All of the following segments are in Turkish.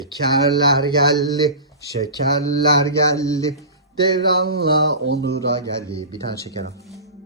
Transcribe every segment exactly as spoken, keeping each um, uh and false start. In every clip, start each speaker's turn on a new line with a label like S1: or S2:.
S1: Şekerler geldi, şekerler geldi. Devranla Onur'a geldi. Bir tane şeker al.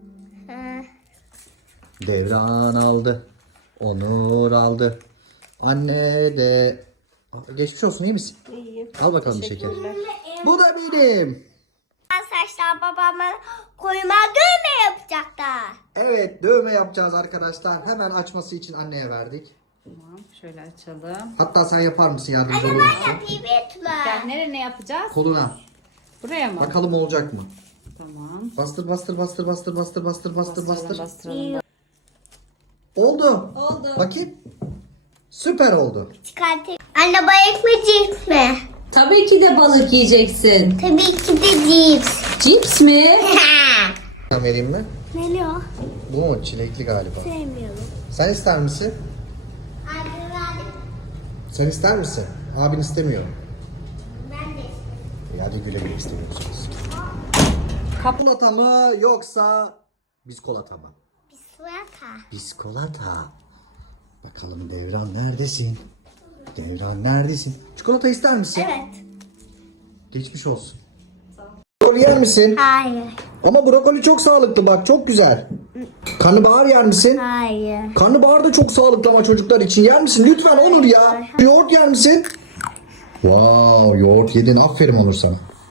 S1: Devran aldı. Onur aldı. Anne de... Geçmiş olsun, iyi misin?
S2: İyiyim.
S1: Al bakalım bir şeker. Bu da benim.
S2: Arkadaşlar babamın koyma dövme yapacaklar.
S1: Evet, dövme yapacağız arkadaşlar. Hemen açması için anneye verdik.
S3: Tamam, şöyle açalım.
S1: Hatta sen yapar mısın, yardımcı olur
S2: Ben
S1: musun?
S2: yapayım etme.
S3: Gel, nereye ne yapacağız?
S1: Koluna.
S3: Buraya mı?
S1: Bakalım olacak mı?
S3: Tamam.
S1: Bastır bastır bastır bastır bastır bastır bastır bastır.
S3: Bastıralım.
S1: Oldu.
S3: Oldu.
S1: Bakayım. Süper oldu.
S2: Çıkartayım. Anne balık mı cips mi?
S3: Tabii ki de balık yiyeceksin.
S2: Tabii ki de cips.
S3: Cips mi?
S1: Ben vereyim mi?
S2: Ne diyor?
S1: Bu mu? Çilekli galiba.
S2: Sevmiyorum.
S1: Sen ister misin?
S2: Anne verdim.
S1: Sen ister misin? Abin istemiyor.
S2: Ben de.
S1: İyi, hadi güle güle istemiyorsunuz. Çikolata mı yoksa biskolata mı?
S2: Biskolata.
S1: Biskolata. Bakalım Devran neredesin? Devran neredesin? Çikolata ister misin?
S2: Evet.
S1: Geçmiş olsun. Brokoli yer misin?
S2: Hayır.
S1: Ama brokoli çok sağlıklı bak, çok güzel. Karnabahar yer misin?
S2: Hayır.
S1: Karnabahar da çok sağlıklı ama çocuklar için yer misin? Lütfen Onur ya. Yoğurt yer misin? Wow, yoğurt yedin, aferin Onur sana.